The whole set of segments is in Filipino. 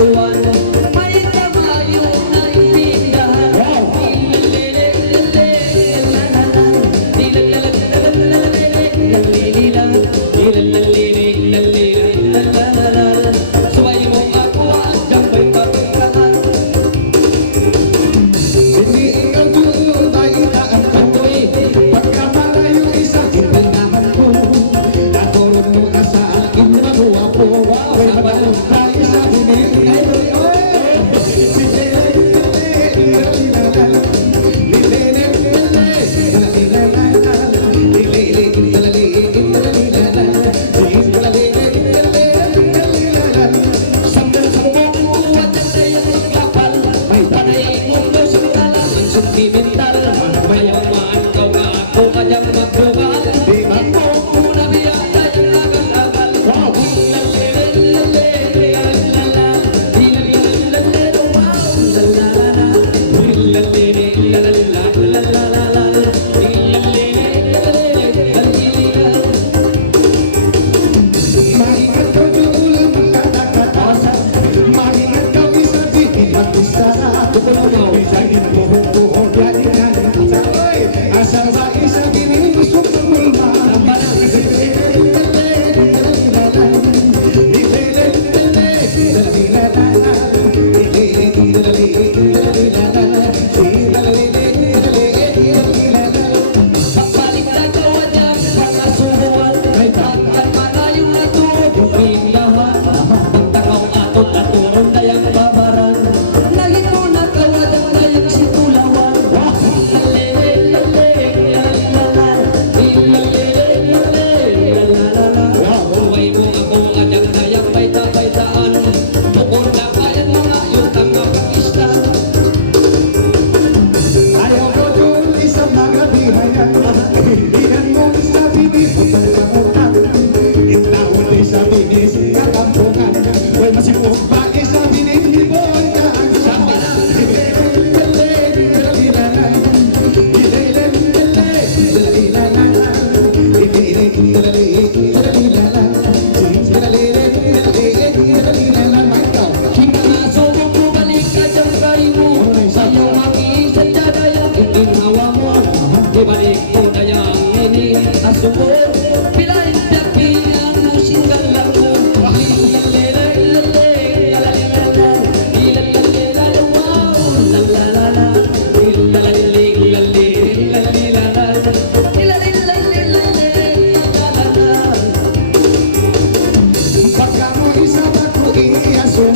tuwan, may kabayo na ipindahan. Subay mo ako ang jambay patungahan. Hindi ikaw doon ay itaan ko. Pagkamalayo isa kinangahan ko. Natulog mo ka sa akin na guwapo. May matanong tayo sa binig. Si Lele, sentimental, mayaman kau ngaku kajang magbugal. Aku na biyaya yang agal-agal. maingat kau dulu magkata-kata. Maingat kau isa di mag-isa. Bisahin mo buo galingan. Asal ba isa gini gusto pagmulma. Pagbalik na kawadyang pangasubuan, pagkat malayo na tuod yung pindahan. Pagtakaw atot at turong dayang babaran, lagi ko na kawadyang dayang situlawan. Buhay mo ako kadyang dayang baita-baitaan, bukod na kayan mga yutang makapistan. Ayaw ko duli sa mga bihayan. Ilan mo sa binibutang kamutan. Itahon ay sa binis kakampungan. Huwag masipong bagay sa binihiboy ka ang sama. Kinasubok mo balik ka dyan kay mo, sa'yo mag-iisa dyan dayang itinhawa mo. Di balik ko dayang ini asubok, pilain dapian mo singgal lang mo. Pagka mo isa bago iyaso.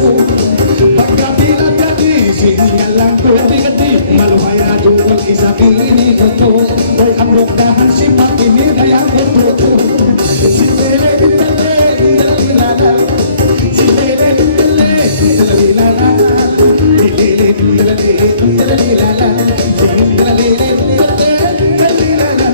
Pagka bilang gabi singalang ko. Maluhay na doon isa pinili ko to. Hoy ang rokdahan si Pakinir ay ang kututo. Si Lele, dalalilala. Si Lele, dalalilala. Lele, dalalilala. Si Lele, dalalilala.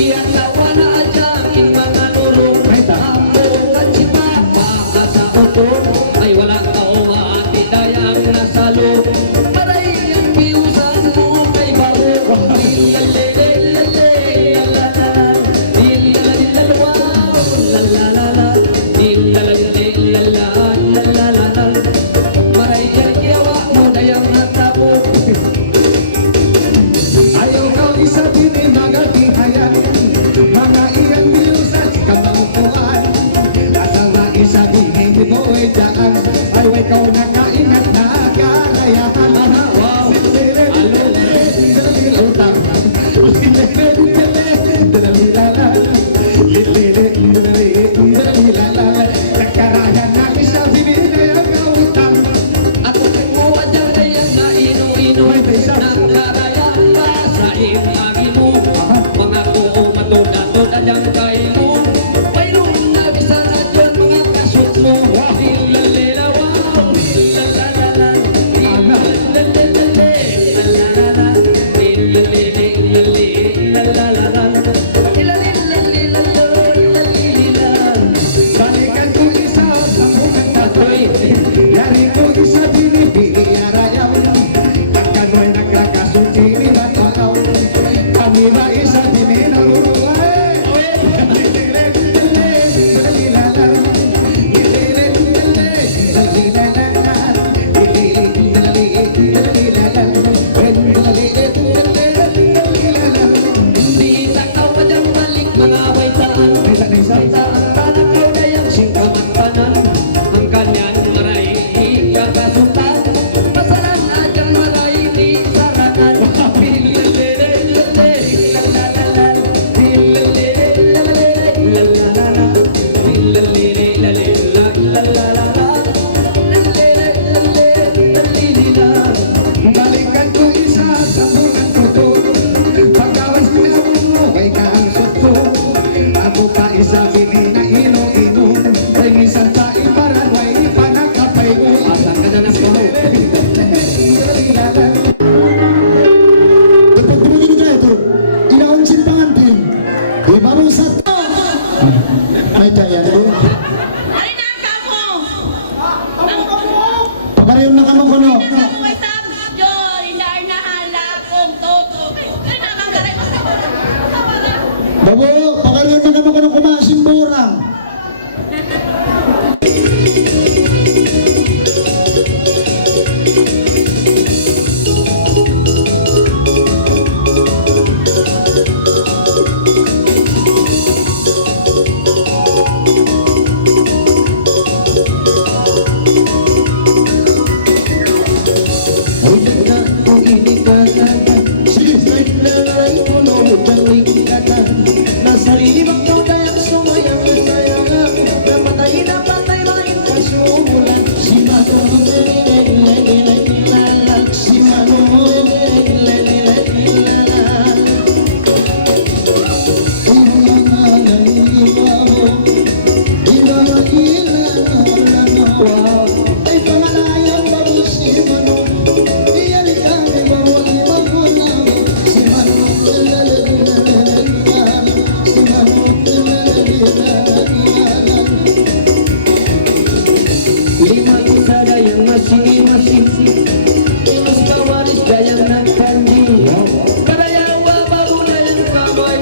Iyan nawa na adyakin mga lurong, amo at si Papa ka sa utong, ay wala ka o ati dayang nasalo. Maray ang piusan mo kay bao. Maray ang yawa mo dayang natabo. Ayaw kau isa din mga bihayan. Mga mga baitaan, Baitaan. baitaan tanakaw dayang singkang at tanan, ang kanyang maray ikakasuntan, pasaran adyang maray di sarangan. Balikan ko isa sa bungan ko to. Pagkawas ko na mo, kay kaansot ko. Ako pa isa bini na ino-ino. Kay minsan sa ibaran, may panagkapay ko. Asa ka na ng baho? Pag tumigil ka ito, inaon sin pangantin. Di marusat. May kaya ito. Ay, nakamu! Paparehon na kamo ko no. Nakamu ay sabjo! Inar na hala kong toto! Ay, nakakaray mo sa wala! Babo, paparehon na kamo ko no kumasing burang. Ay pamalayang bago si Manong. Iyali kami bawal magulang. Si Manong lalalagilan. Si Manong lalalagilan. Limang isa dayang masing-masing, inos kawaris dayang nagkanji. Karayawa barulan kamay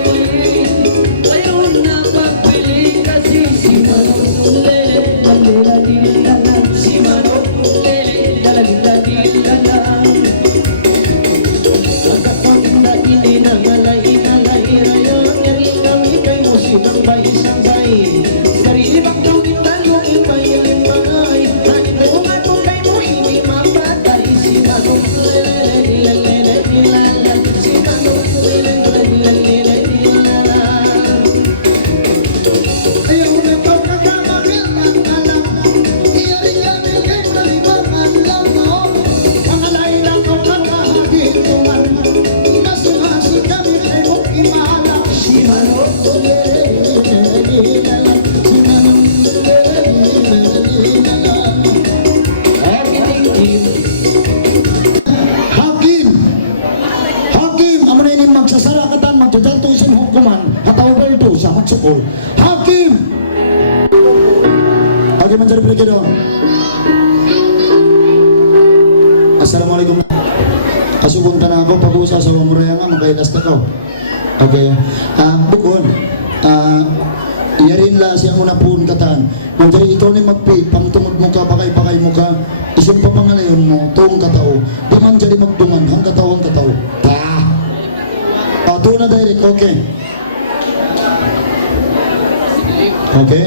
ayun na pagpili kasi si Manong lele lalilala, si Manong lele lalilala. Ang kapatid hindi na malay-inalay rayon, yari kami kay musikang ba isang bay. Sarili bang gawin tayo ipay-limay, nainungan mo kay mo hindi mapatay. Si Manong lele lalilala, si Manong lele lalilala. Ayaw na pagkakamamil ng alam. Iyali kami kay malibangan lang mo. Pangalay lang ang nakahagituman. Nasumasi kami kay mo imahalak. Si Manong lalalagilan. Si Manong lalalagilan. Everything Hakim! Hakim! Amo na ining magsasarakatan, magtudatong isin hukuman, hataw berto sa hatsukol. Hakim! Hakim man dyan peligro. Assalamualaikum. Kasubunta na ako, pag-usa sa mamuraya nga, magkailas na ko. Okay. Bukon. Iyarin la siyang unapun katan. Nang diri ikaw ni magpay, pangtungod mo ka, pakay-pakay mo ka, isin pa pangalayon mo, tuong katao. Di man diri magdungan, hang katao, hang katao. Tuo na direct, okay. Okay.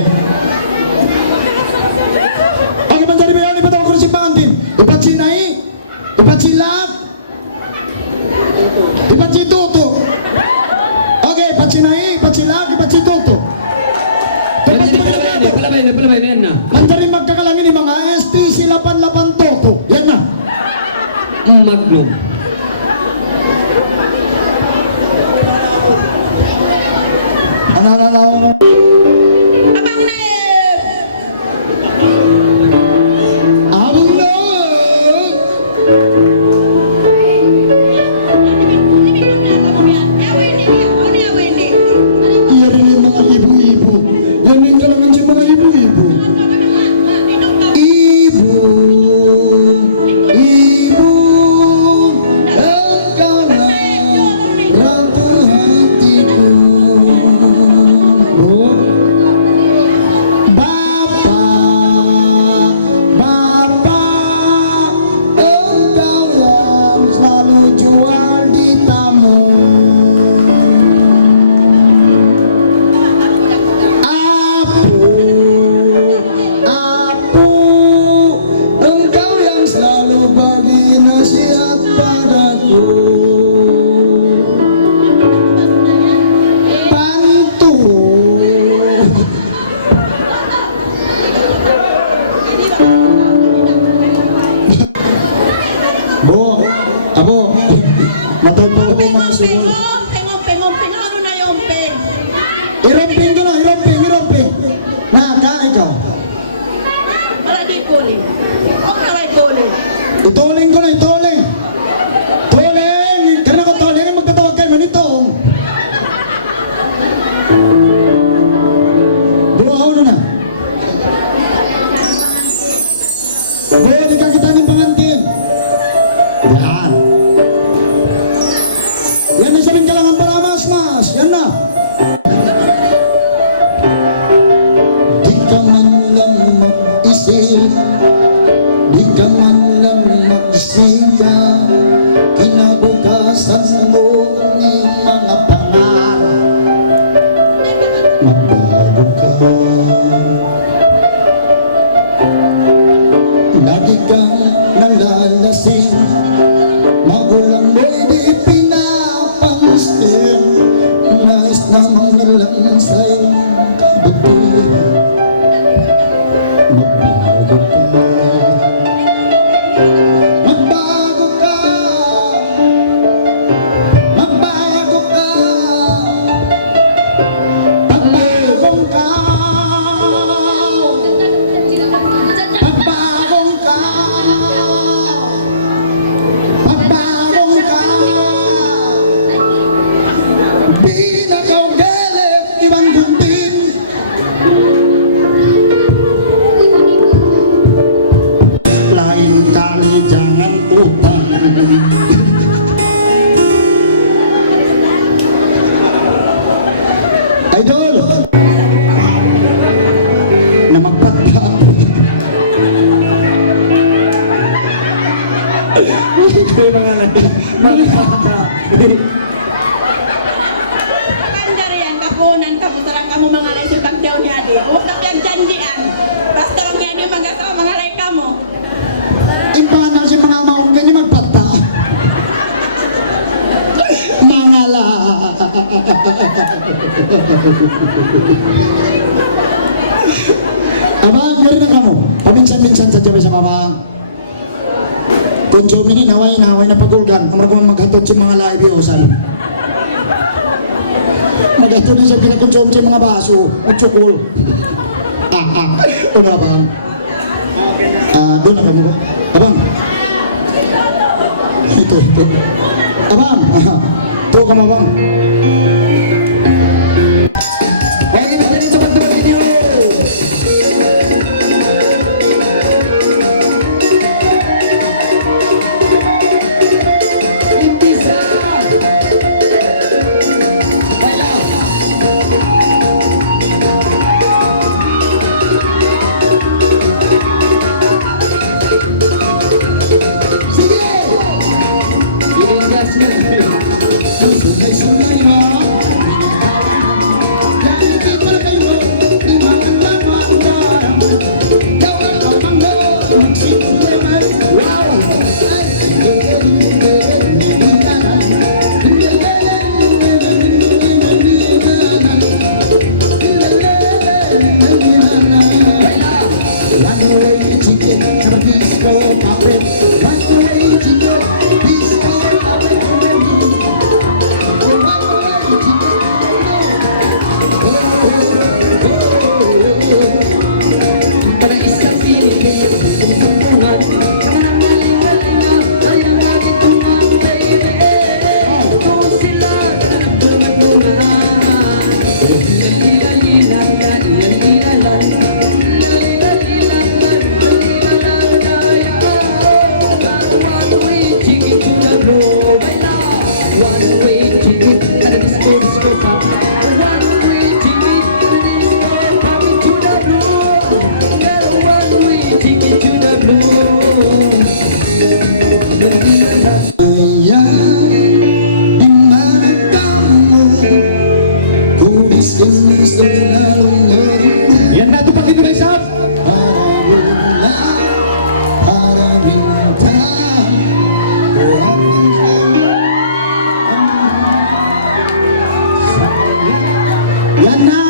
Okay, man diri bayan, ipataw ko si pangantin. Ipatsinay, ipatsilak, ipatsituto. Okay, ipatsinay, ipatsilak, ipatsituto. Palabay na yan na. Mandarin magkakalangin ni mga ST, silapan-lapan toto. Yan na. Magnum. Ano? Abang naib! Abang loob! Iyarin yung mga ibu-ibu. Yanin ka naman siya mga ibu-ibu. Ibu, ibu, engkau na ratu hatiku. Oh, Iromping ko na, iromping. Na, kain ka. Wala di puli. Huwag na may puli. Ituling ko na, ituling. Tuling! Karena ko tuling, magtatawag kayo manito. Buhaw na. Pwede ka kita ng pangantin. Yan. Yan na sabihin ka lang ang para mas. Yan na. Di ka man lang mag-isip, di ka man lang magsika, kinabukasan mo ni mga pangarap. Magbago ka. Lagi kang nalalasing, magulang mo'y di pinapansin. Nais namang nalang sa'yo kabuti. Magbago ka. Magbago ka. Magbago ka. Pagbagong ka. Pagbagong ka. Pagbagong ka. Pinakaugalit, ibang gumpin. Lain kali jangan utang. Idol! Na magpagpa. Ito yung mga lagi. Magpagpa. Maganda riyan, kapunan ka, putarang ka mo mga lay si Bagdaw niya di. Huwag na piyang janjian. Basta ang yan yung magkasama mga lay ka mo. Impanal si mga maong ganyan magpagpa. Mga la. Abang, gari na kamo. Paminsan-minsan sa Diyos sa mama. Konsumin ni naway na pagulgan. Ang maghatod sa mga live yosan. Maghatod din sa pinakonsum sa mga baso. Magsukul. Ano abang? Doon na kamo. Abang. Ito. Abang. Ito ka mo abang. Okay, bisa din sa pagtulog ninyo. Impisa. Baila. Sige! Ilingas na. Sunay-sunay mo. Nakikita ko na kayo. Imangan lang ang daram. Gawin ang mangga. Magsisulay. Wow! One-way ticket, come on, please go, pop it. One-way ticket, please go, pop it. One-way ticket, Pada isang Pilipino, isang bungan, kamanang galing-galinga, ayang nagitungan, baby. Ito sila, nagtulungan. Lalilalang, lalilalang, one-way ticket to the globe, baila. One-way ticket, at the disco, disco pop. One-way ticket, at the disco, pop to the globe. Got a one-way ticket to the globe. Lalilalang. Ayan, di mana kamu kulis-kulis terlalu. Yan na ito pag Indonesia. Para bintang, yan na.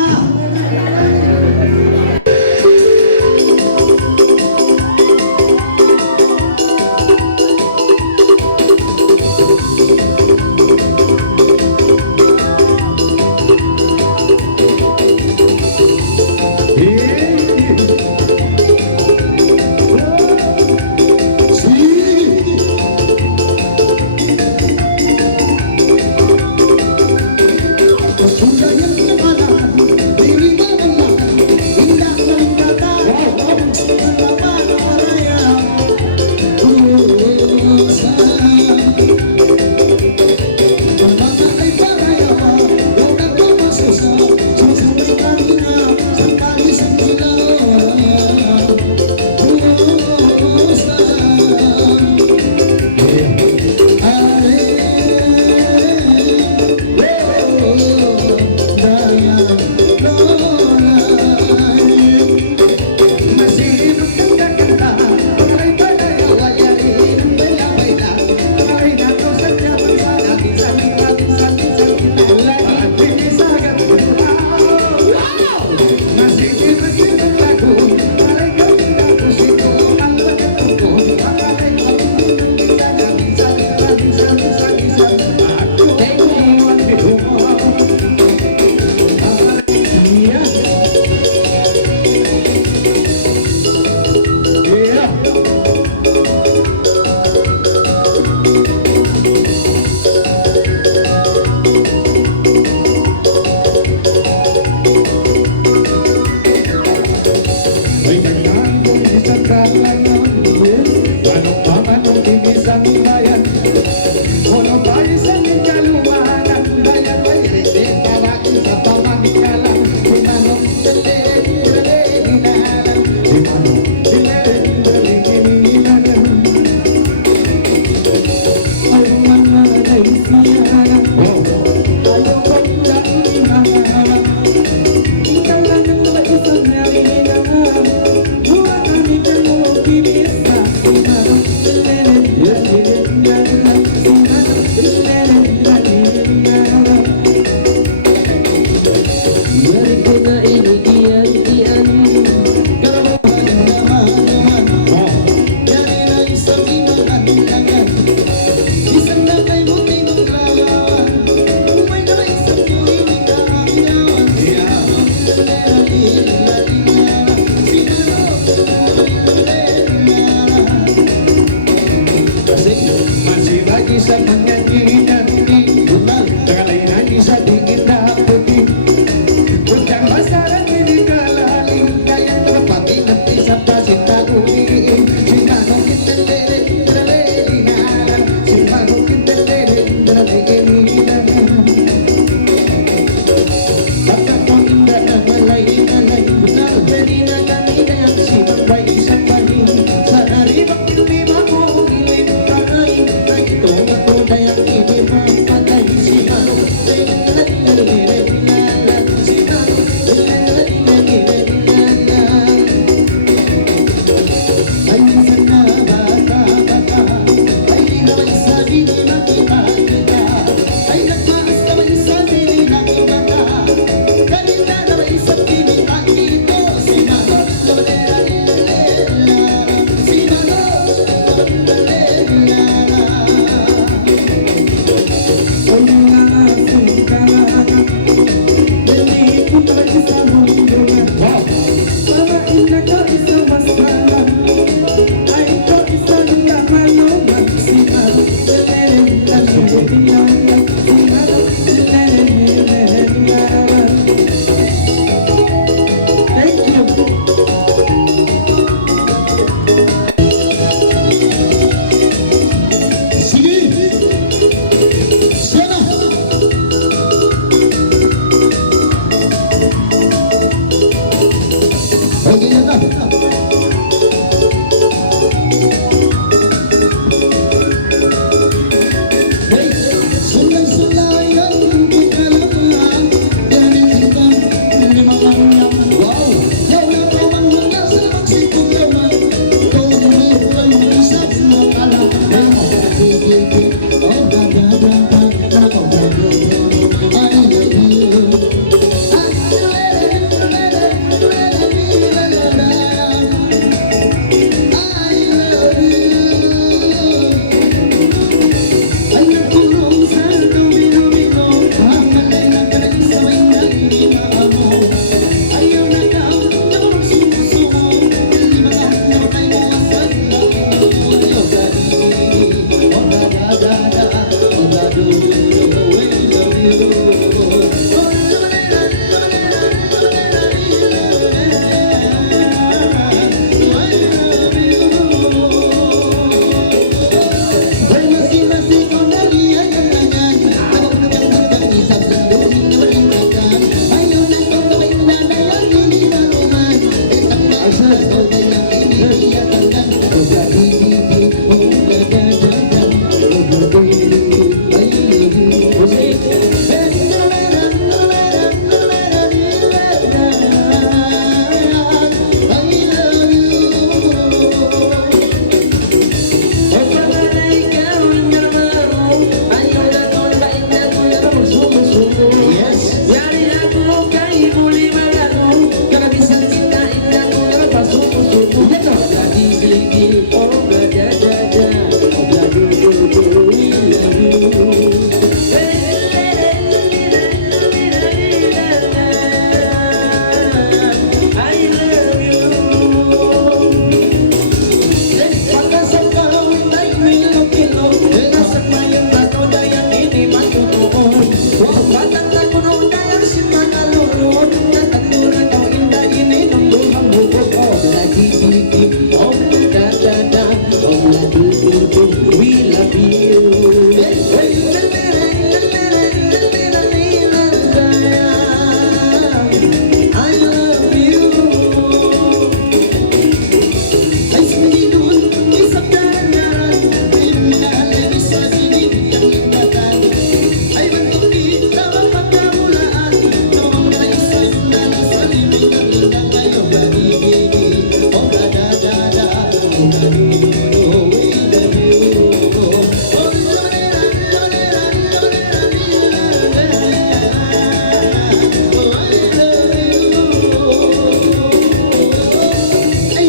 Ay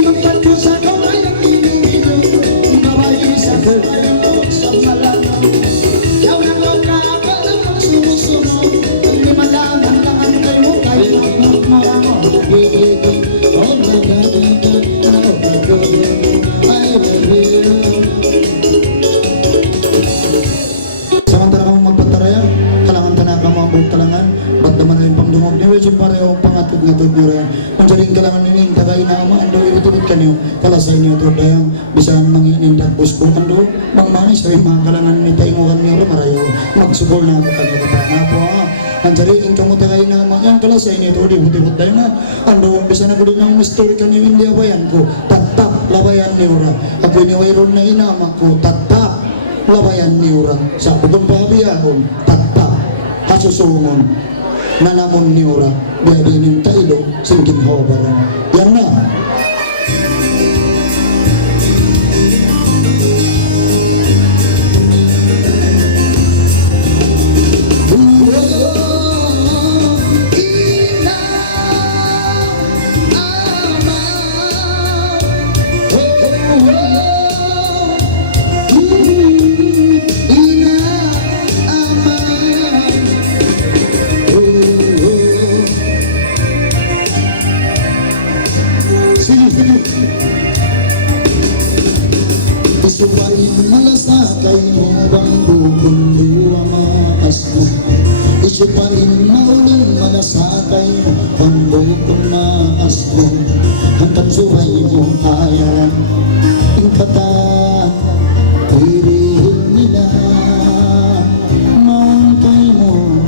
magpatusa ko ay ang inimigo, babae sa buhay sa malalaw. Yaw na ko kaabal ang sumusunod, ang limalangan lang ang kayo kayo magmamo. Oh my God, I love you. Samantala kang magpataraya, kalangan tanaka mo ang buong talangan, ba't naman ay pangdungog niyo, wajib pareho pangatod-ngatod niyo rin. Ang jaring kalangan ningin, tagay na ama, ando iritulot ka niyo, kalasay niyo ito dayang, bisan manginindag busko, ando, bang manis, ay mga kalangan ni taingukan niyo rin, marayo, magsugol na ako kanyo kapanga po, ha. Ang jaring kamu tagay na ama, yung kalasay niyo ito, di-buti-but tayo na, ando, bisan ako din ang mystery ka niyo, hindi abayan ko, tatap, labayan niyo rin, ako iniwayron na inama ko, tatap, labayan niura sa bukong pabiyahon tatta kasusungon nanamon niura biadinin tailo singkin hobaran yan na Isubayin malasakay mo bang bukundo ang makas mo. Isubayin mauling malasakay mo bang bukong makas mo. Hanggang suray mo ayaran ang kata irihin nila mangkay mo.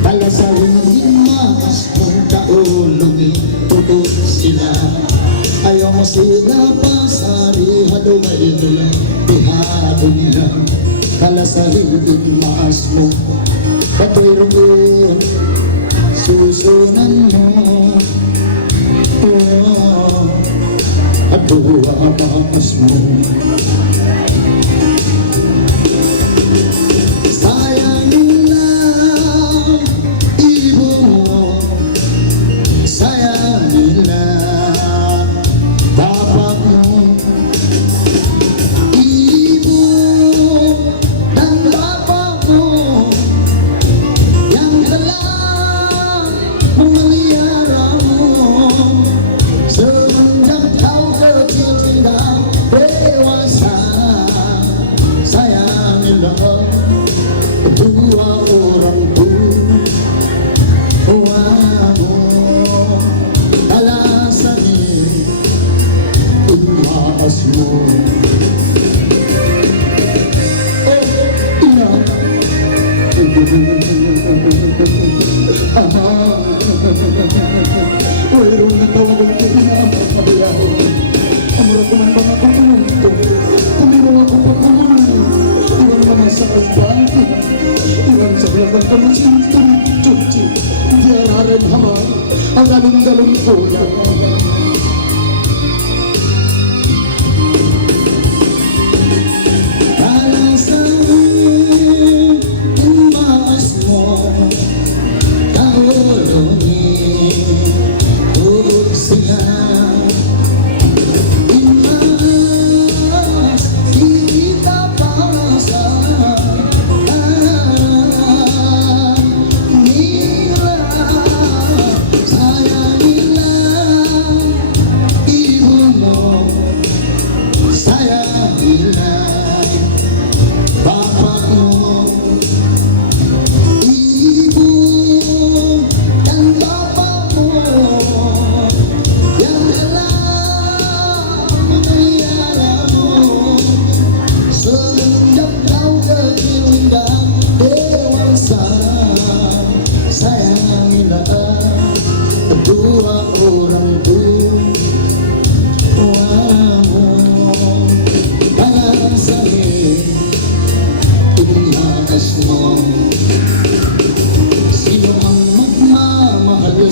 Palasarin din makas mong kaulungin tukot sila. Ayaw mo sila pasari, halumay nila, pihado nila. Kalasahin din maas mo, patoy rin, susunan mo. At buwa maas mo. Sayangin lang, ibo mo, sayangin lang. Bapak mo, ibu dan bapak mo, yang telah memelihara mo semenjak kau kecil hingga dewasa. Sayangilah kedua orang tuamu, alasannya maas mo. Oh, ina. Mayroon na tawag ang pinapakabayaw. Amura ko man ba makapunto? Tumiro ako pa naman. Iwan naman sa kasbati. Iwan sa belagang kamusinto. Chuchi, di alarin habang ang galong-galong ko lang.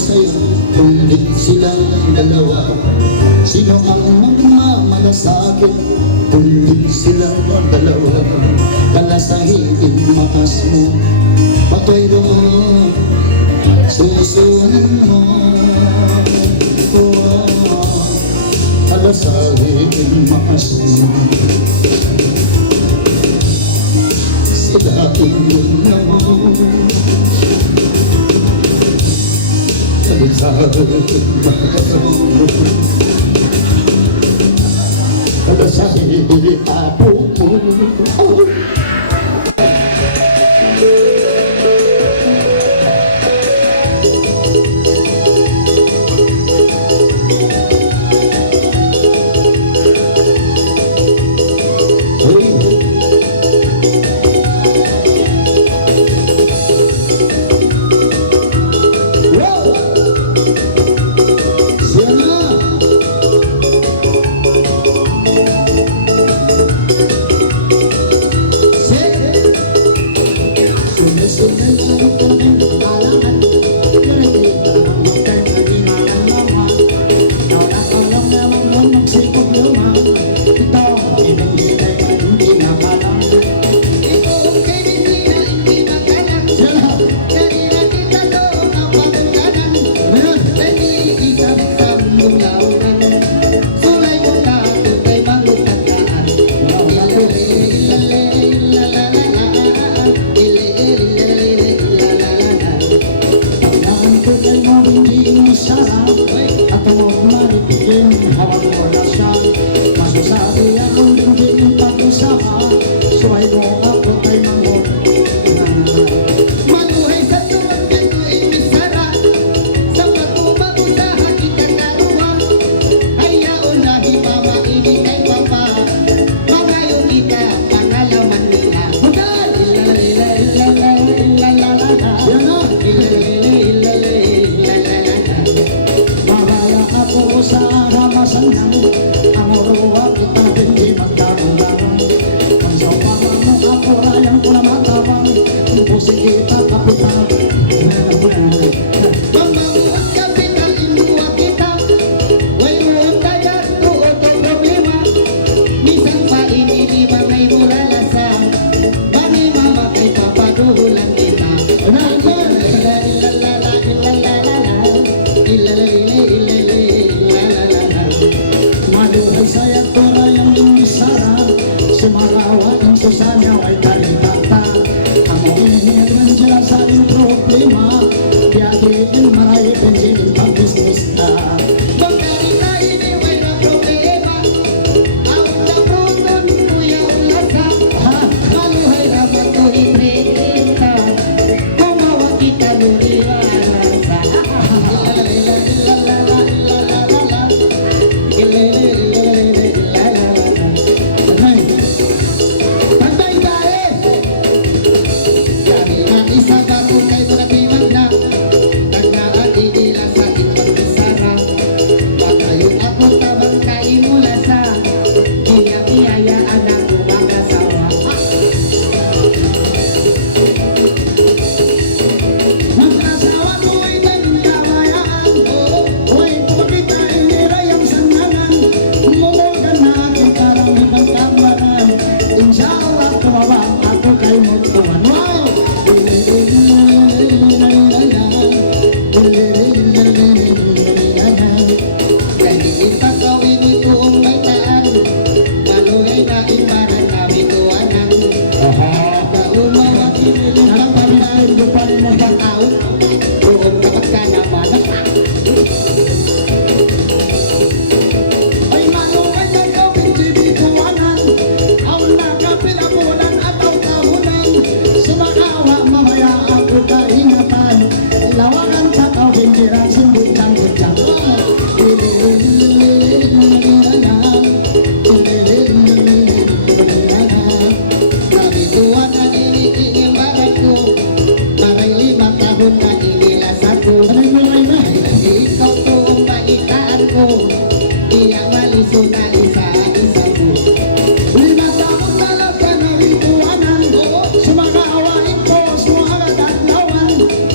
sa'yo, ulit silang dalawa. Sino ang magmamalasakit? Ulit silang dalawa. Kalasahin makas mo, patay doon, susunan mo. Kalasahin makas mo, sila inyong mo. Kada sa ako mo.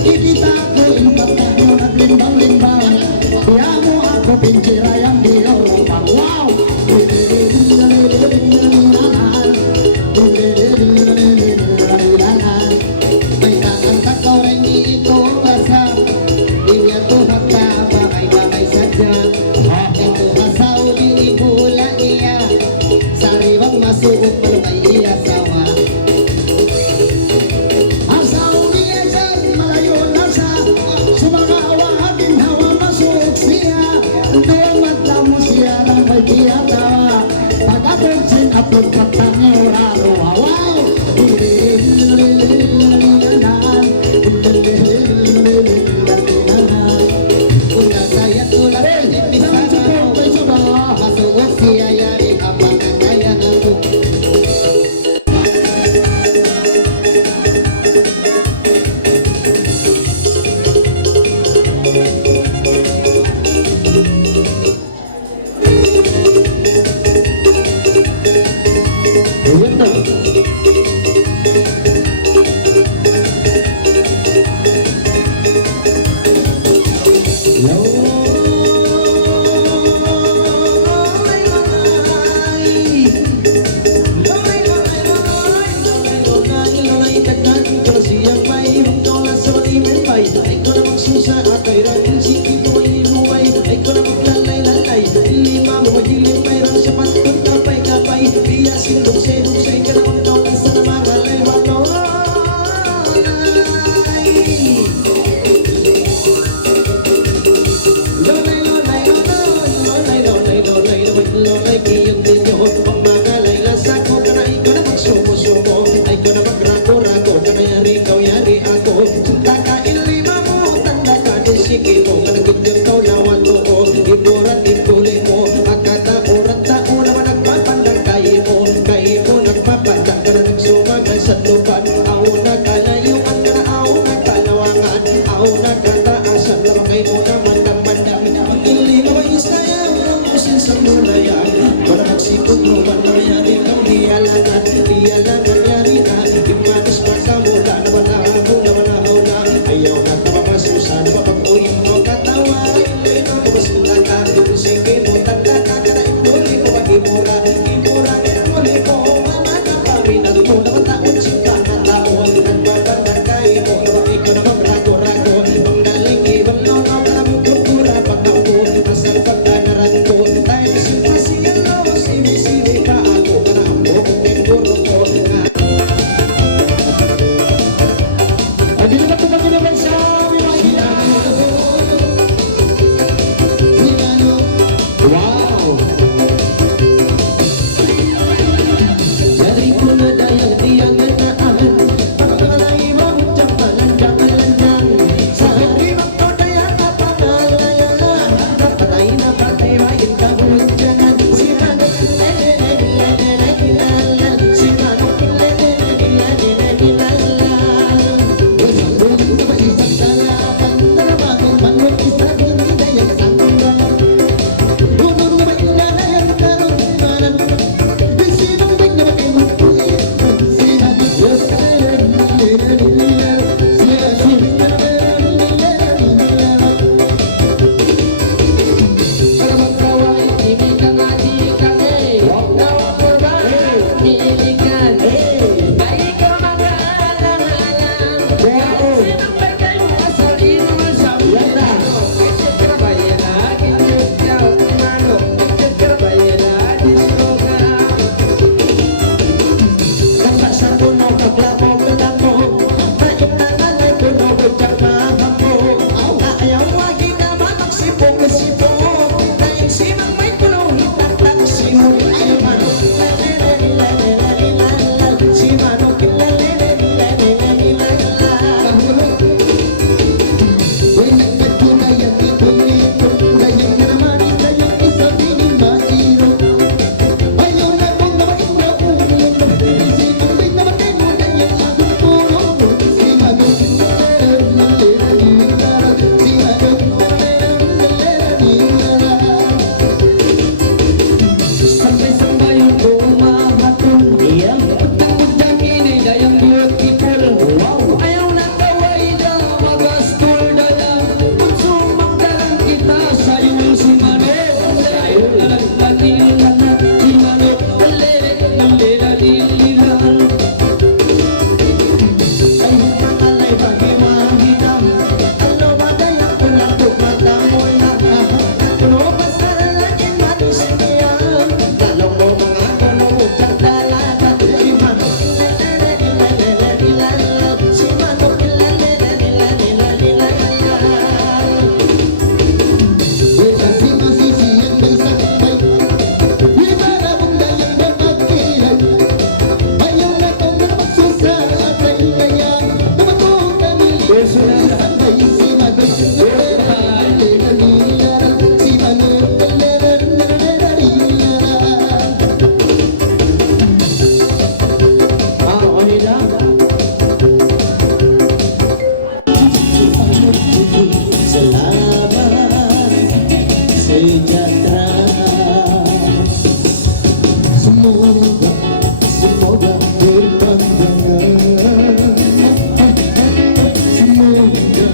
Ikita ko, impact ko, at limbang Doon magtamo siya ng may tiyatawa. Pag-abot sin-upload katang oraro. Wow! Una kaya tulad ng bisana ko. Masuot siya yari kapag kaya ako. Ayan na. Sige mo, kanagot yung kaulawan mo, iburat impuli mo, akata urat tao naman nagpapandang kayo mo, nagpapandang ka na nagsumagan sa lupan, ako nakalayuan ka na, ako nakalawangan, ako nakataasan, lamangay mo naman ng mandang, pag-ili mo ay isayaw, ang usin sa mulayan, para magsipot mo, manayari kang dialangan, yari na, imanis pa ka mula, naman ako na, ayaw na tamamasusan, mapag-uwi mo katawa, hindi na mabasula ka, sige mo, tanda ka na imuli ko, mag-imura, imuli ko, mama na paminal mo, naman taon, sika na taon, nagpapandang kayo mo, naman ikaw na magrago-rago, ang galing ibang lono, para mong kultura, pag-ako, asal pagkanaran ko, tayo simpasyan mo, sinisili ka ako, para ang buong memburo ko, nga. Hindi na ito kami naman sa wow! Dari ko na dayang tiyang nataan, pagkakalay mo mutyang palanjang-lanjang, sa hari magtodayang napangalayalan, napatay na patirain ka huwagyangan, si Manok lelelelelelelelelelel, si Manok lelelelelelelelelel. Isang buwan na ba isang talakan, na namang manok isa din dayang sangkulan. sejahtera. Semoga, semoga berpanjangan. Semoga,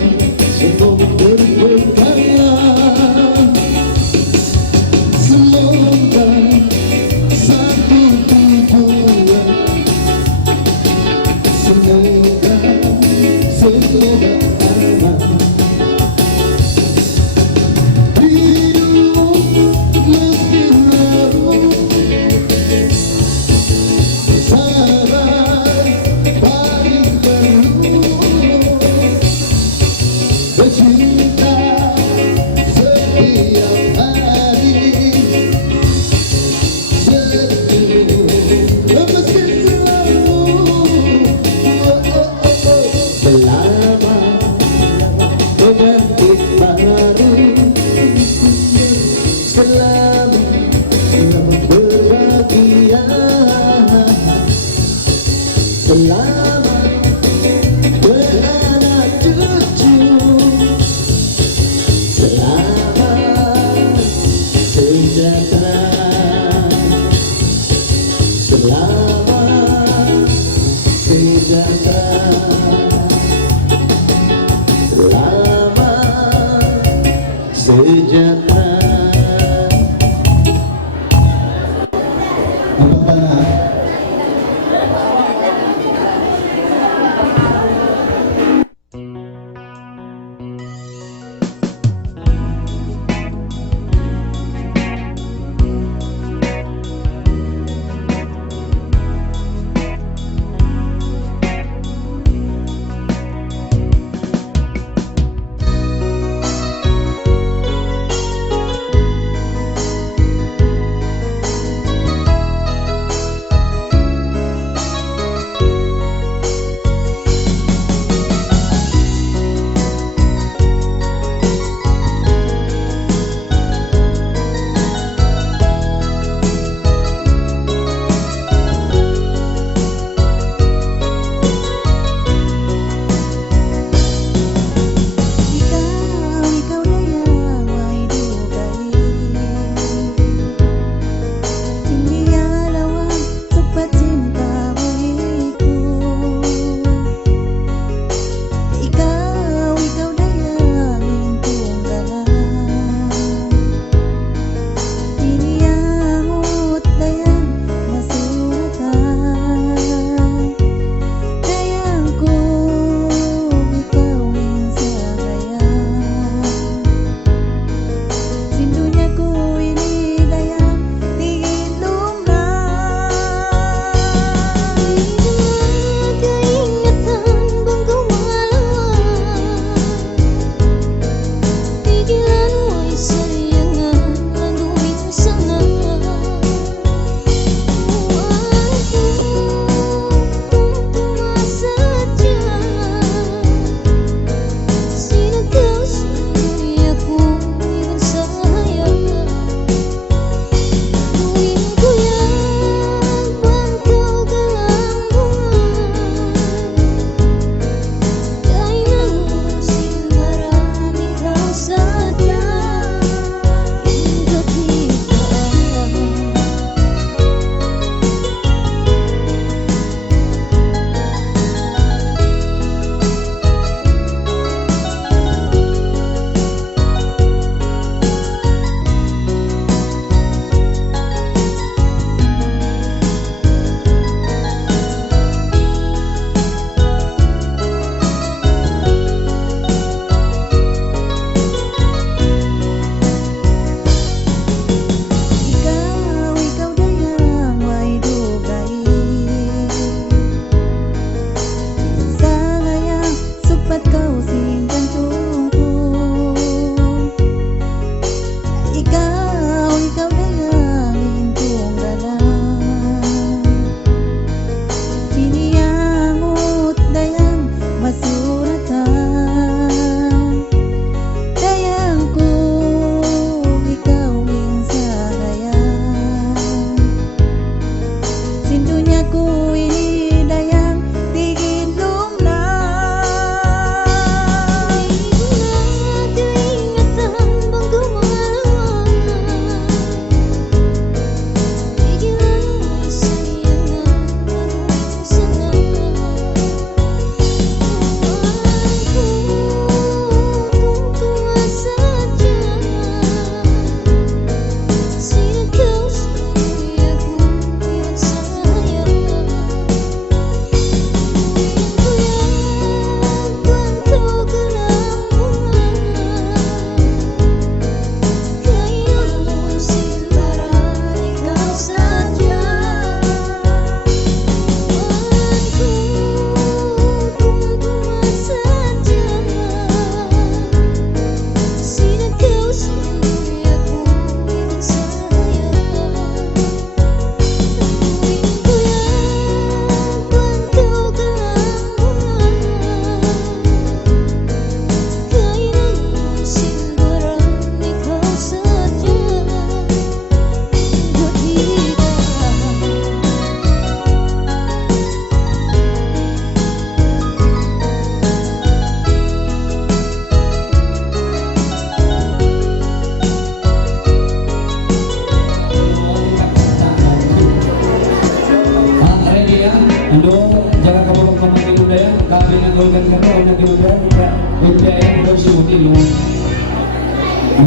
semoga berpegangan. Semoga satu tujuan. Semoga, semoga aman. Hidup meski larut, sabar paling perlu. Bercinta setiap hari, senyum meski selalu. Selama pemantik baru, selama berbahagia, selama beranak cucu, selama sejahtera, selama sejahtera, selama sejahtera.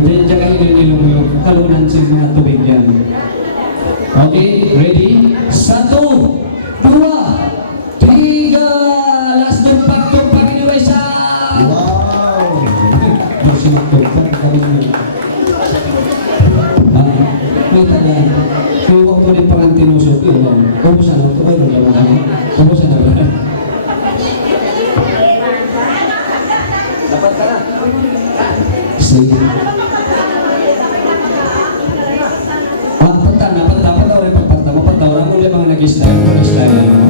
Diyan kayo ilong yung kalunan sa mga tubig yan. Okay, ready? 1, 2, 3, last ng pagtupag anyway sa... Wow! Mas magtupag kami yun. May tala. Huwag mo din parang tinusok yun. Kumusta na? Ito kayo lang naman. Kumusta na ba? Dapat ka na. Sige. Pagtawa mo yung mga nag-style. Mga nag-style.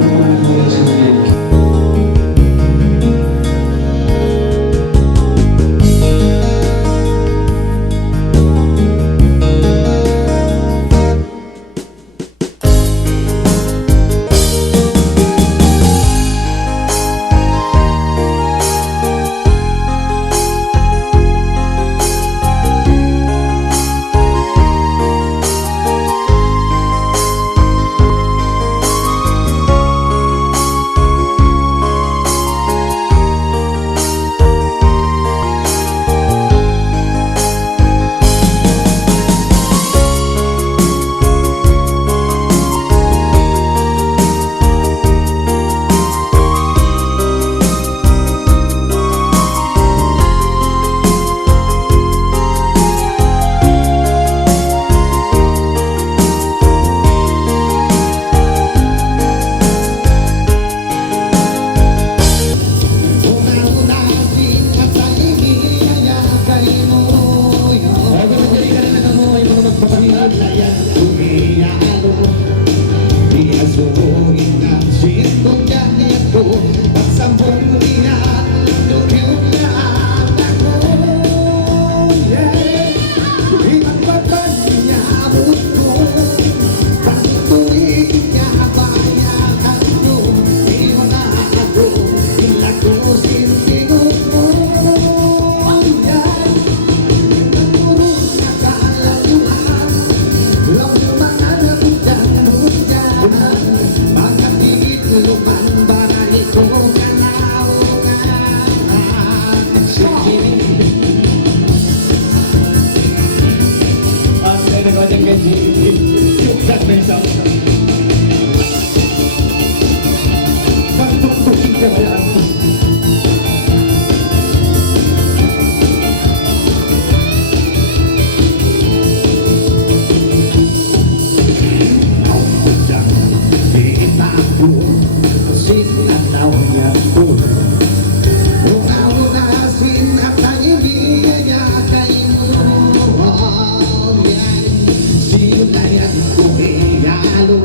Halo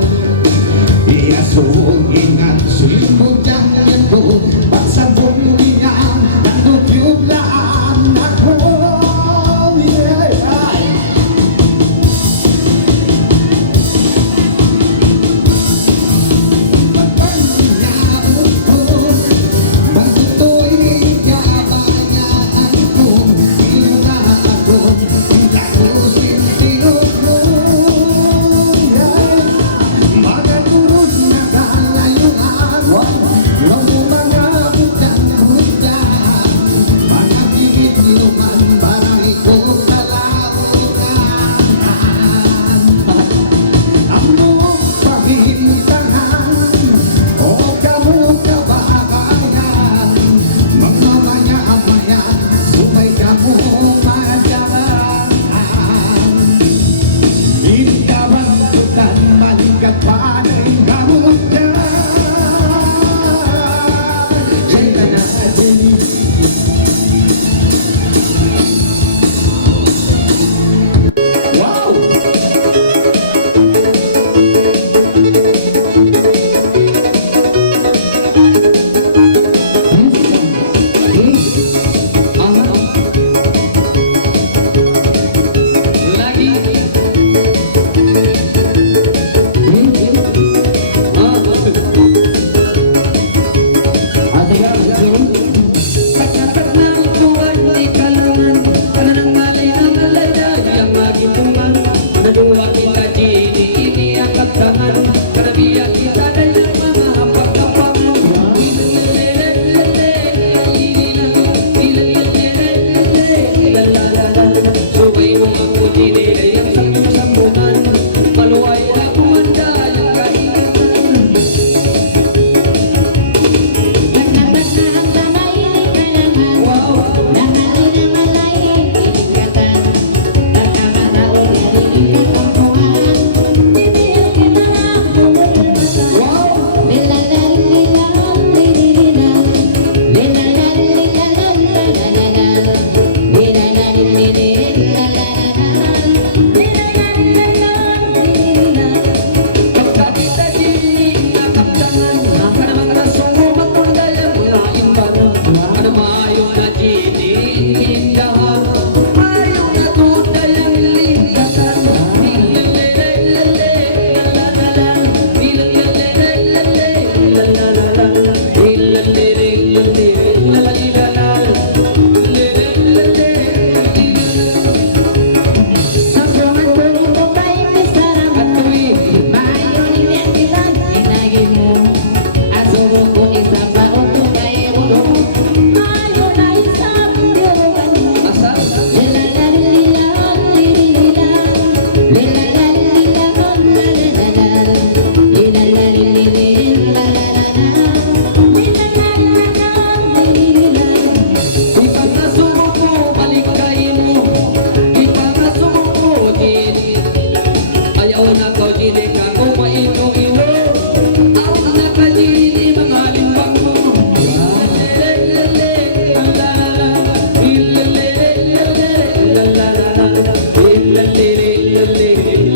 Ipangasumo ko, balikay mo. Ipangasumo ko, Jenny. Ayaw na ko, Jenny, ka kumain ko ilo. Aw na ka, Jenny, mga limbang mo. Ilelele, lalala. Ilelele, lalala. Ilelele, lalala.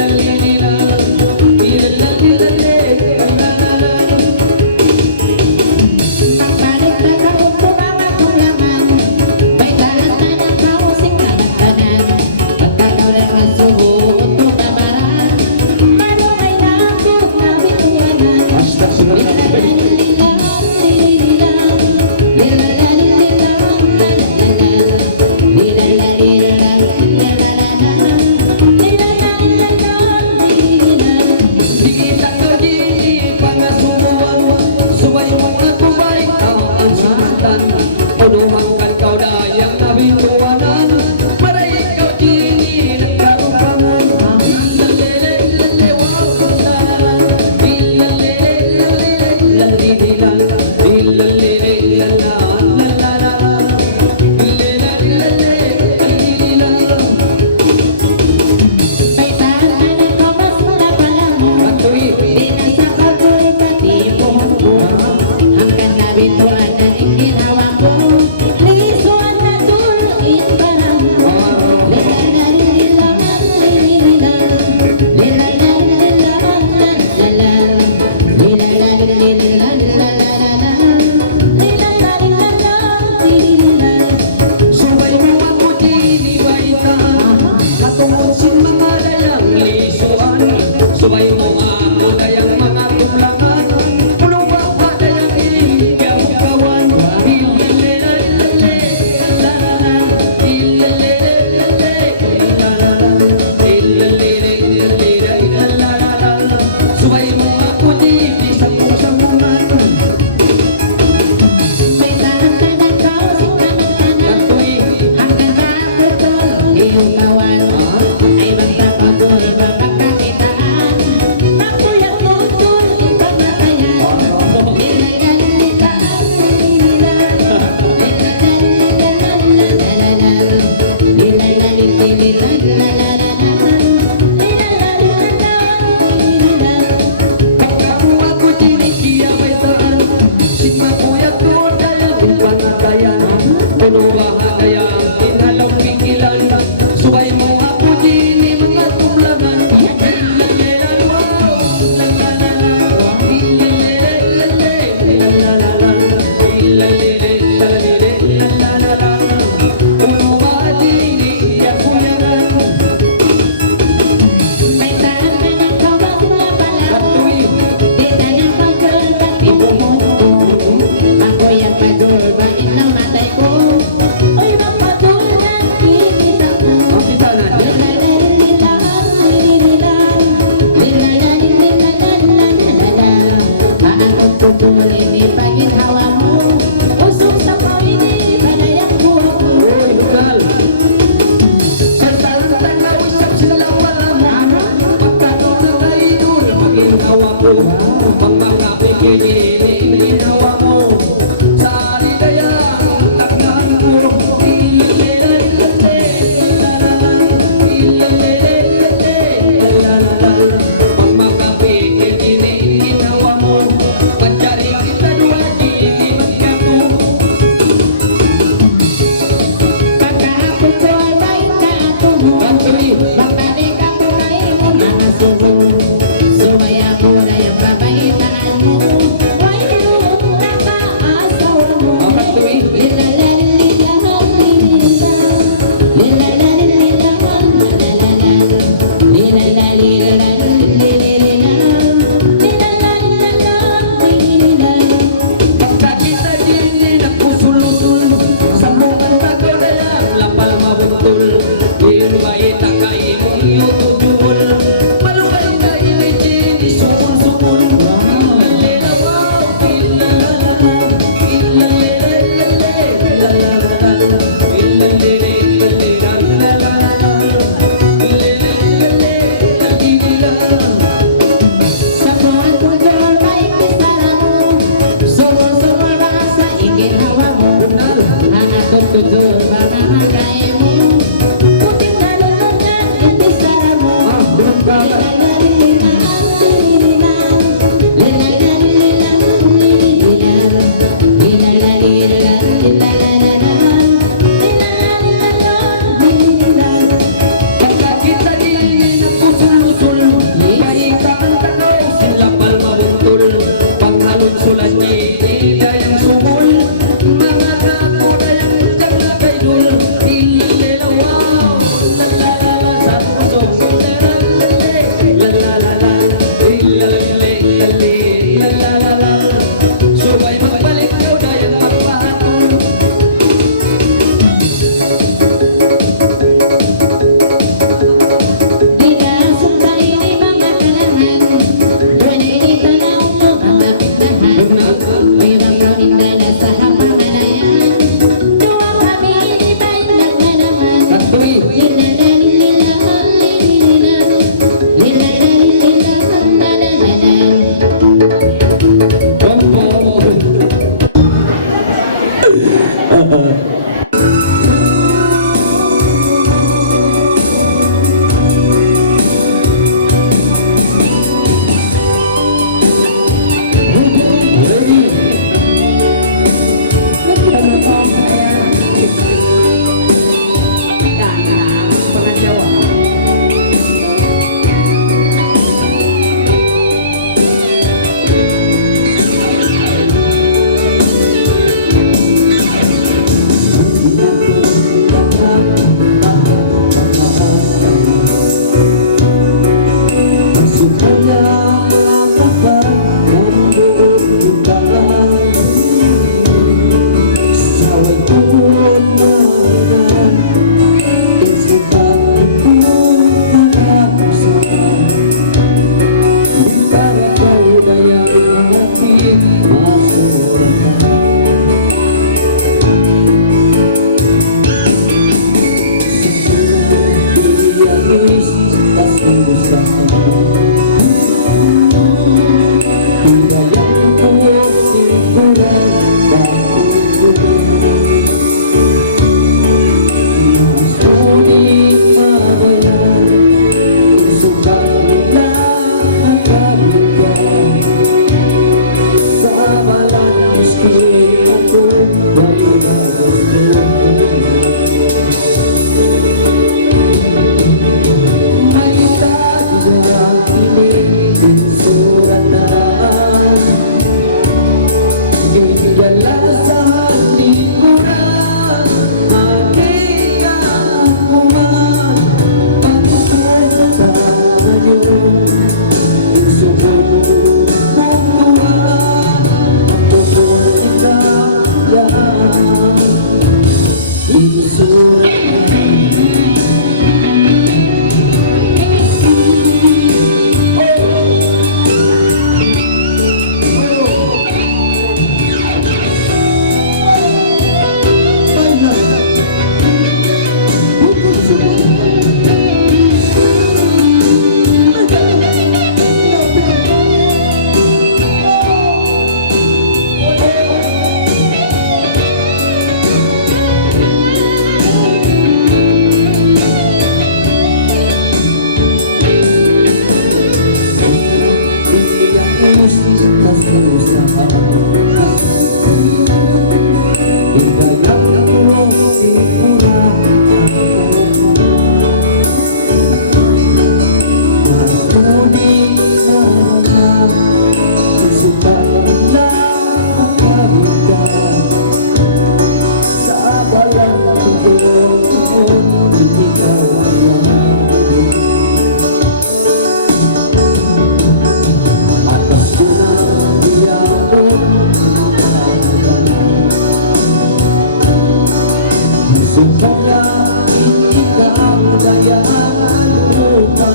kayaan lupa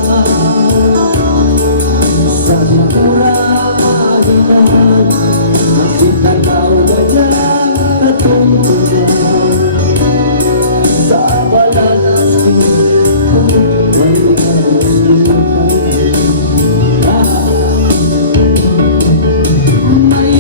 sa kurang kita daw walang natutunan sa balas kung may may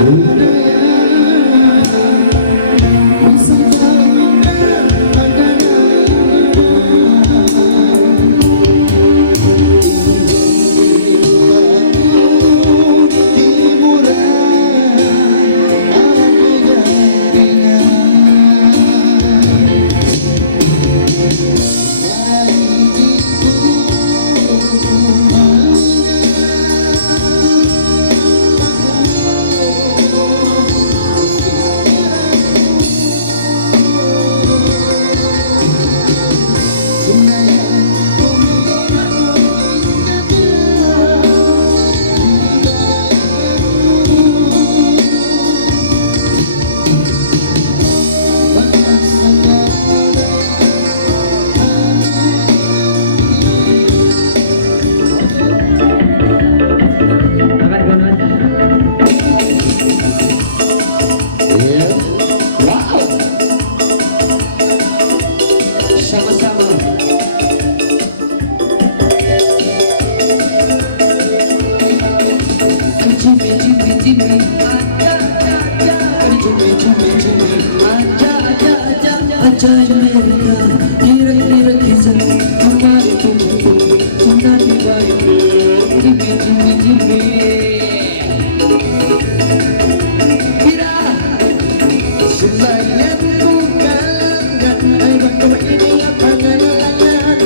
Makan konon. Yeah. Wow. Sama-sama. Jimmy, Jimmy, Jimmy, aja, aja, Jimmy, Jimmy, Jimmy, aja, aja, aja, aja mereka, kira-kira kisah apa itu sudah dibaik, Jimmy, Jimmy, Jimmy, kira Selayan ku galangkan ay bangga ini apa ngalayan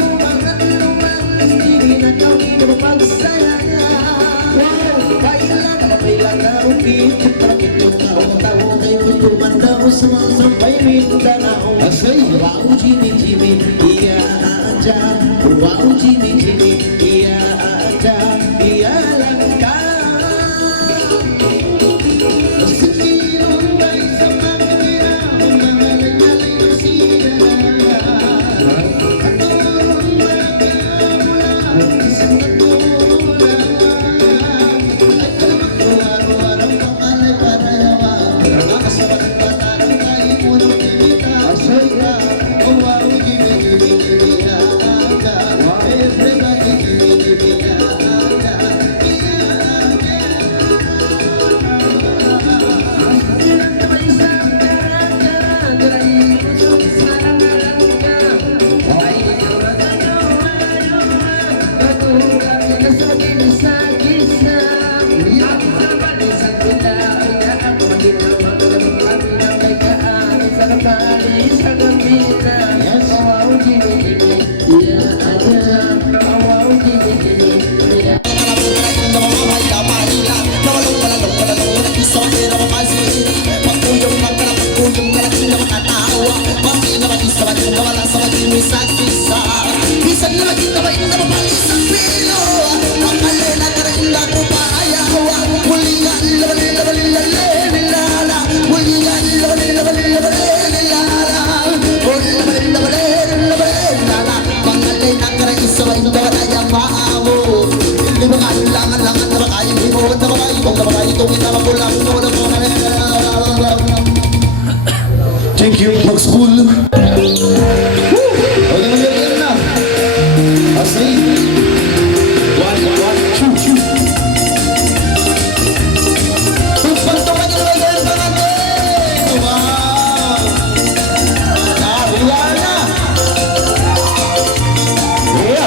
lumang hindi na kau hindi mapagsayang Wow, kailan na ukit Trakit yung tao tao kayo tumandaw sa sampay Mindanao Asay, wow Jimmy Jimmy, iya aja Wow Jimmy Jimmy, iya aja Iya lang ka Thank you, Box School. Oke, menjadi enam. Asli. One, two, two. Super teman yang banget. Wow. Nah, Riana. Iya.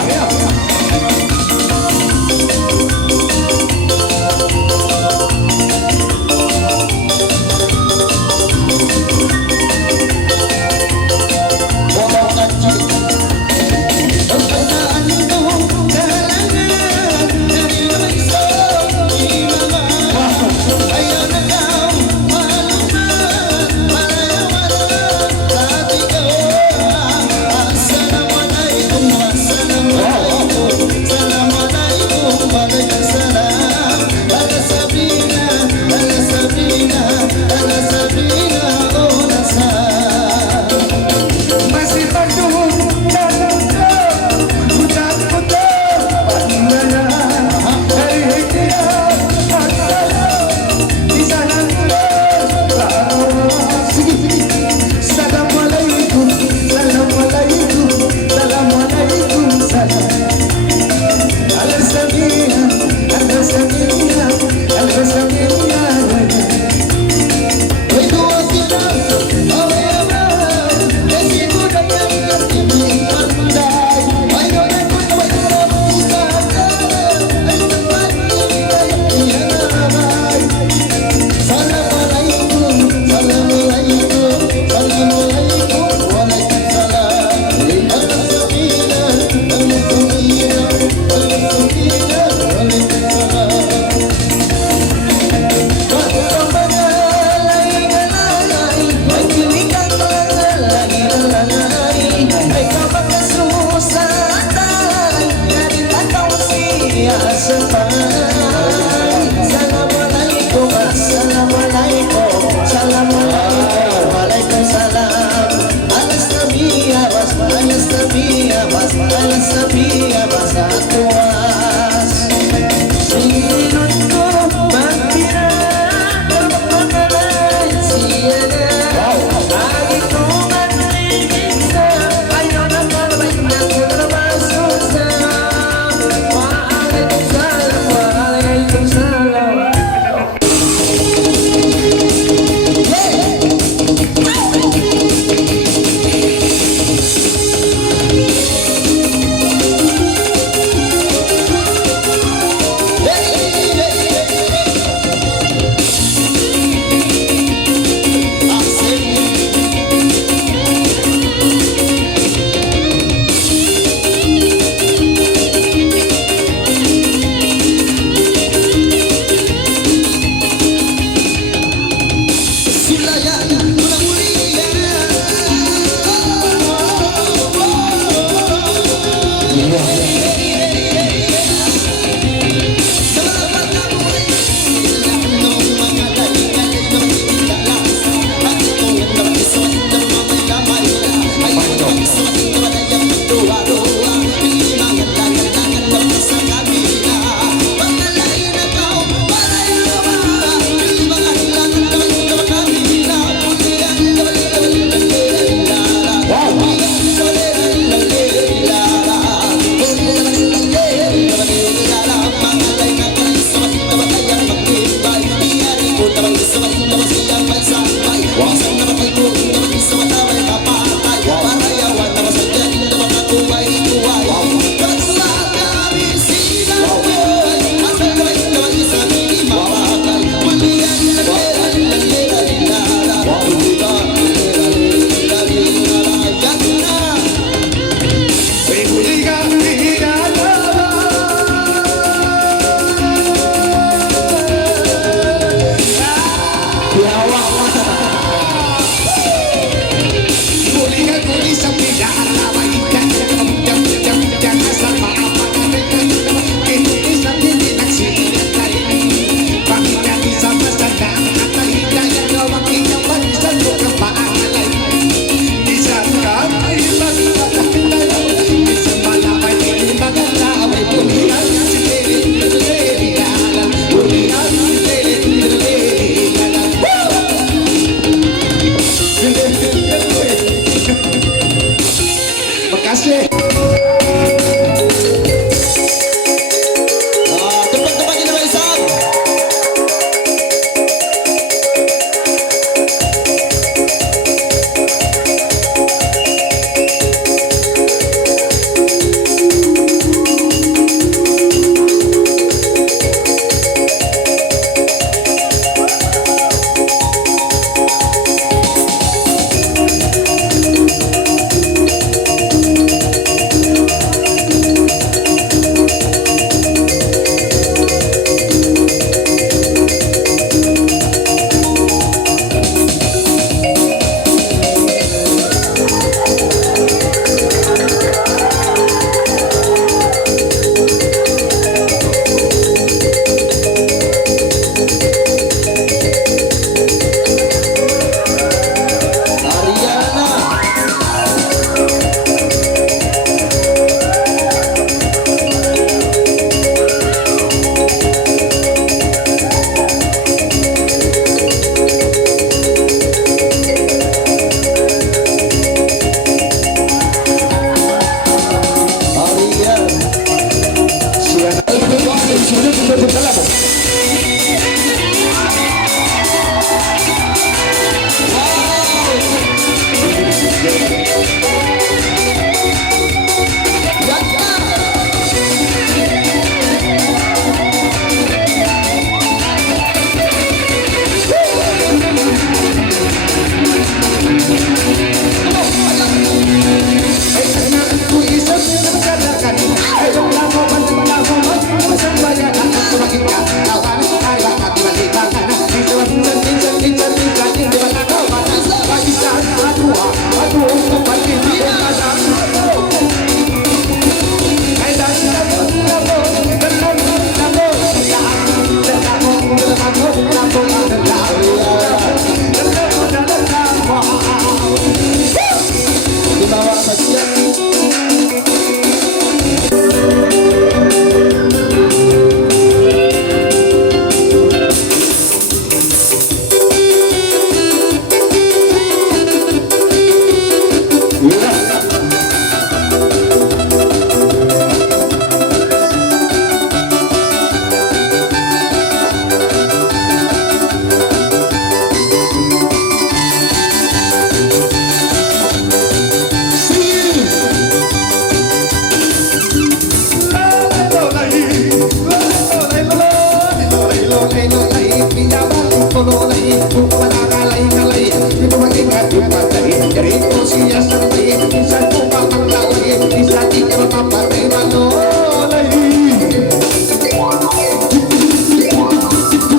lolay, lolay, piyaman, tulolay, kumanangalay-ngalay, ito mag-ingat yung patay, rito siya sabay, isa ko pamanglaway, isa di ka mapapatay, malolay.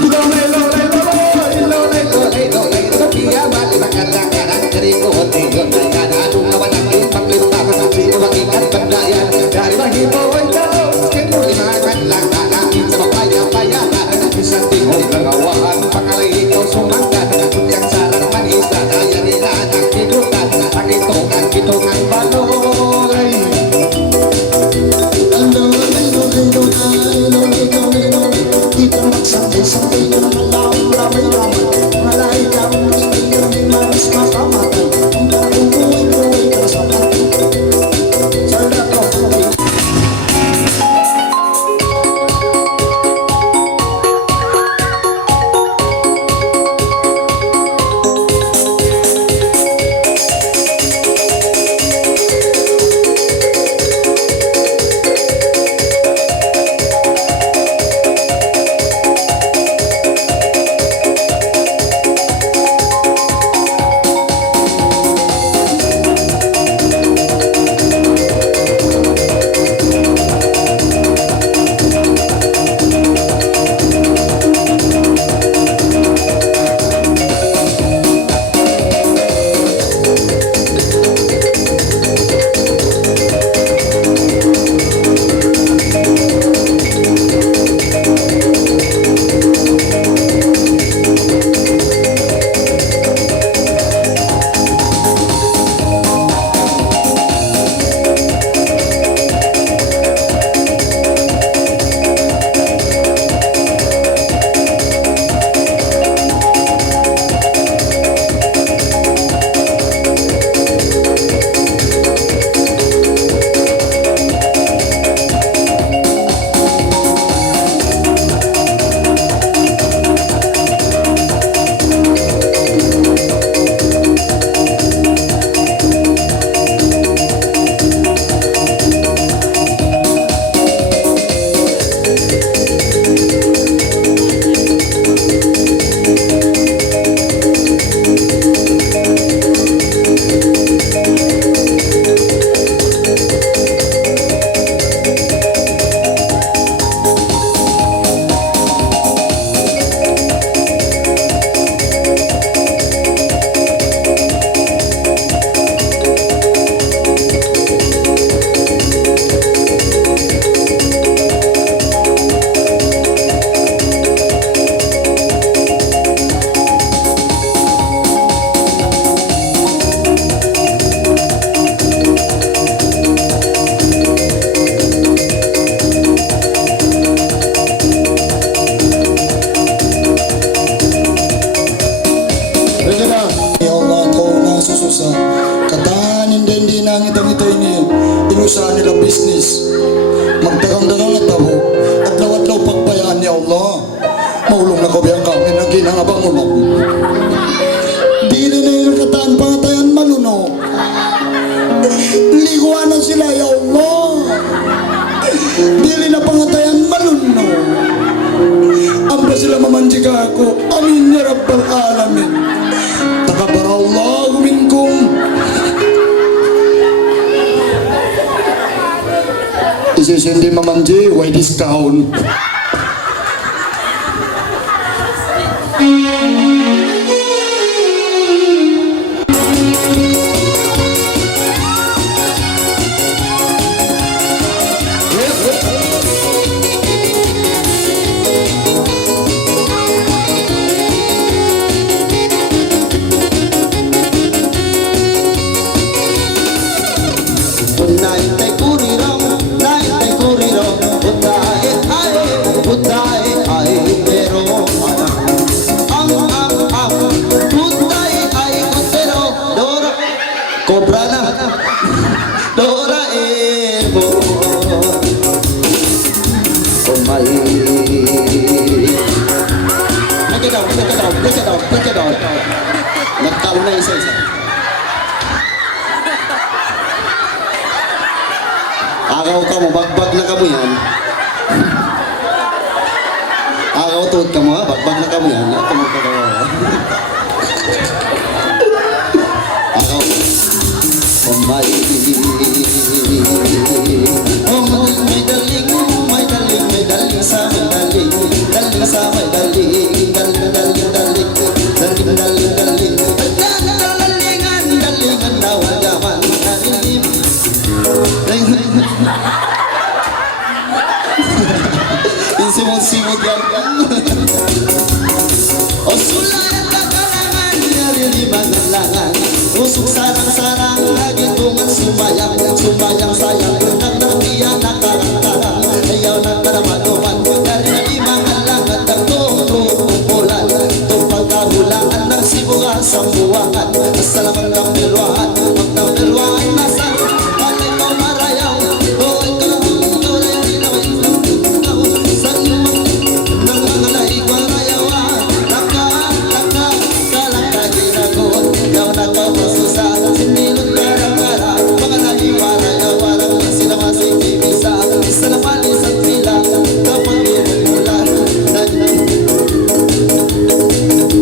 Lolay, lolay, lolay, lolay, lolay, lolay, piyaman, magkandang-kandang, rito, tingin, ay kanadong naman ang ipang lirutangan, sino mag-ingat pagdayan, dari mahimo, ay daw, kino limangan lang, nanakin sa mapaya-payanan, isang tingin kagawahan, pangalay ikaw sumanggan, kunyang sarang manisa, nayarinan ang kinutan, ang kitungan balolay. Lolay, lolay, lolay, lolay, lolay, lolay, di ka magsabay-sabay ng malawang ramay-ramay, malay ka ang hindi manis makamatay, ang karubuhay-buhay ka sa pati. Salato, inusahan nila business. Magdagang-dagang at tabo at lawat-law pagbayaan ni Allah. Maulong na kabiyang kami na ginangabang ulo. Dili na yung kataan pangatayan maluno. Liguanan sila ya Allah. Dili na pangatayan maluno. Amba sila mamanjika ako. Amin ya Rabbal Alamin. Takabarallahu minkum. Isisindi mamanji, why discount? Cobra na Doraemon. Oh my. Break it down, break it down, break it down, break it down. Nagtalo na isa-isa. Agaw ka mo, bagbag na ka mo yan. Mag-autuod ka mo ha. Bagbag na kami yan. Ako magkagawa. Ako. Oh my. Oh my darling. My darling. My darling sa my darling. Darling sa my darling. Darling, darling, darling. Darling, darling, darling. Dalingan, dalingan daw ang yaman. Simot-simot yan. O sulayan ka kalangan, naliliman ng langan. Usok sarang-sarang, hagitungan sumayang. Sumayang sayang, ng nabiyan na karang-karang. Ayaw ng karamaduman, dari na limang alangan. Nagtutupulan, tupang kahulangan. Ng sibuhan sa buwangan. Asalaman ng nilwahan, mag ng nilwahan. Nasa kalay mo marayaw. O ikaw, ikaw na yung ginawin. Nang mga laigwang ayawan, laka, kalang kaginagon. Ikaw na kamasusa, sinilot karang-kara. Mga laigwang ayawan, ang masinamasing ibisa. Isa na palis at pila, kapag inulan.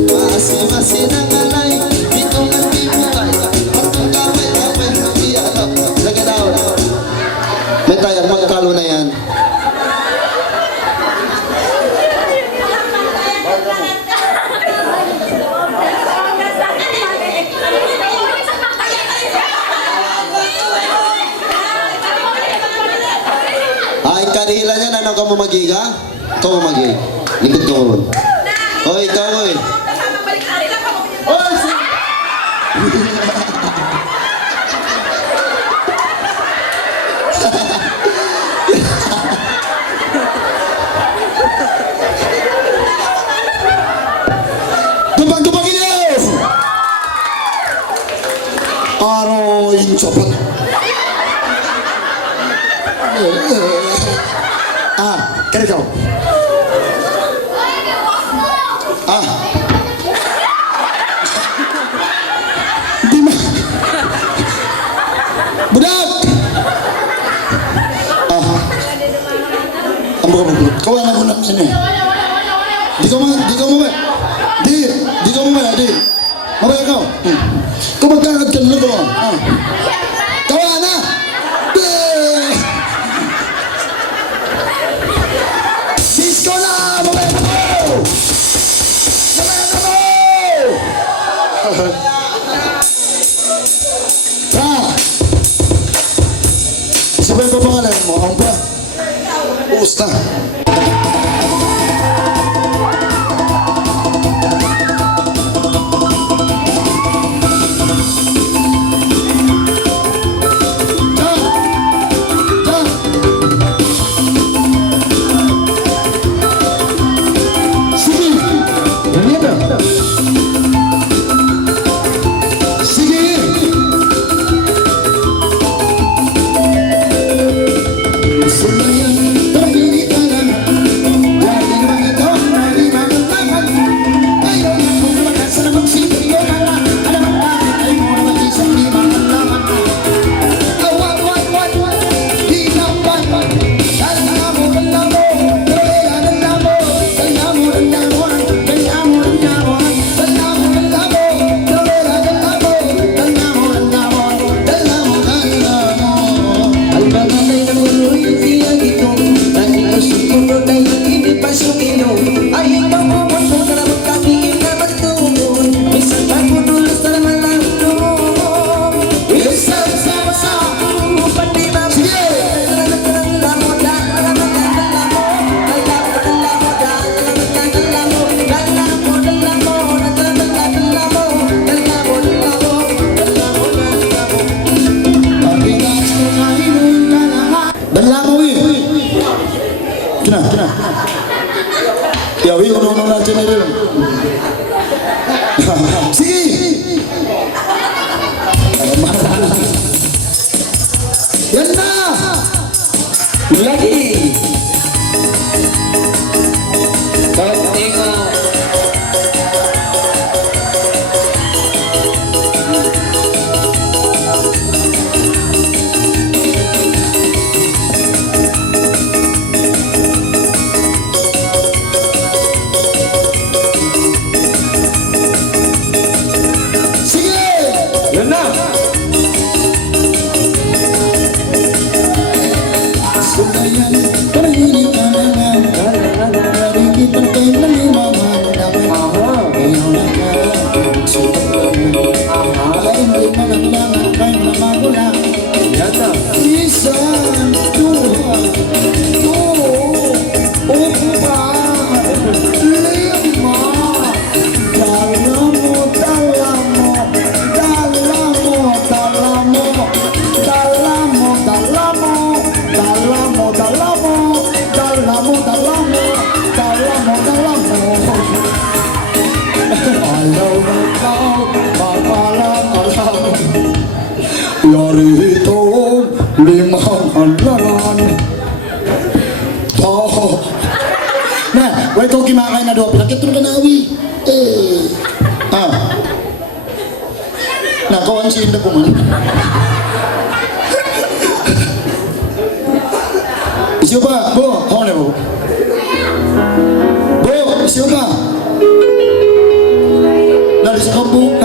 Masi-masi ng alay, dito ng tibukay. Patong kapay-kapay, iyanap. Lagay daw. May tayang magkalo na yan. Ay, kanila niyan, ano ka mamagiga? Ikaw mamagig. Likod ka mo. Oy, ikaw, oy. Tupag-tupagin niyo! Araw yung sopat. Kaya ikaw. Di ma... Budak! Ang buka mo. Kawalan ko namin yan eh. Di ka mamaya. Di ka mamaya, di. Mamaya ka. Kung magkakad ka nila ko. Kawalan na! Disco na! Mamaya na mo! Mamaya na mo! Isa pa yung papangalan mo? Ang pa? Uus na. Yawi, unang-unang natin na rin. Sige! Yan na! Lagi! Katinga! Alaran. Oh. Nah, wala ito kimakay na doon. Pinakit ito ka na, awi. Nakawan siya ko man. Isiyo pa, bo. Ako na, bo. Bo, isiyo pa. Lali sa kampo.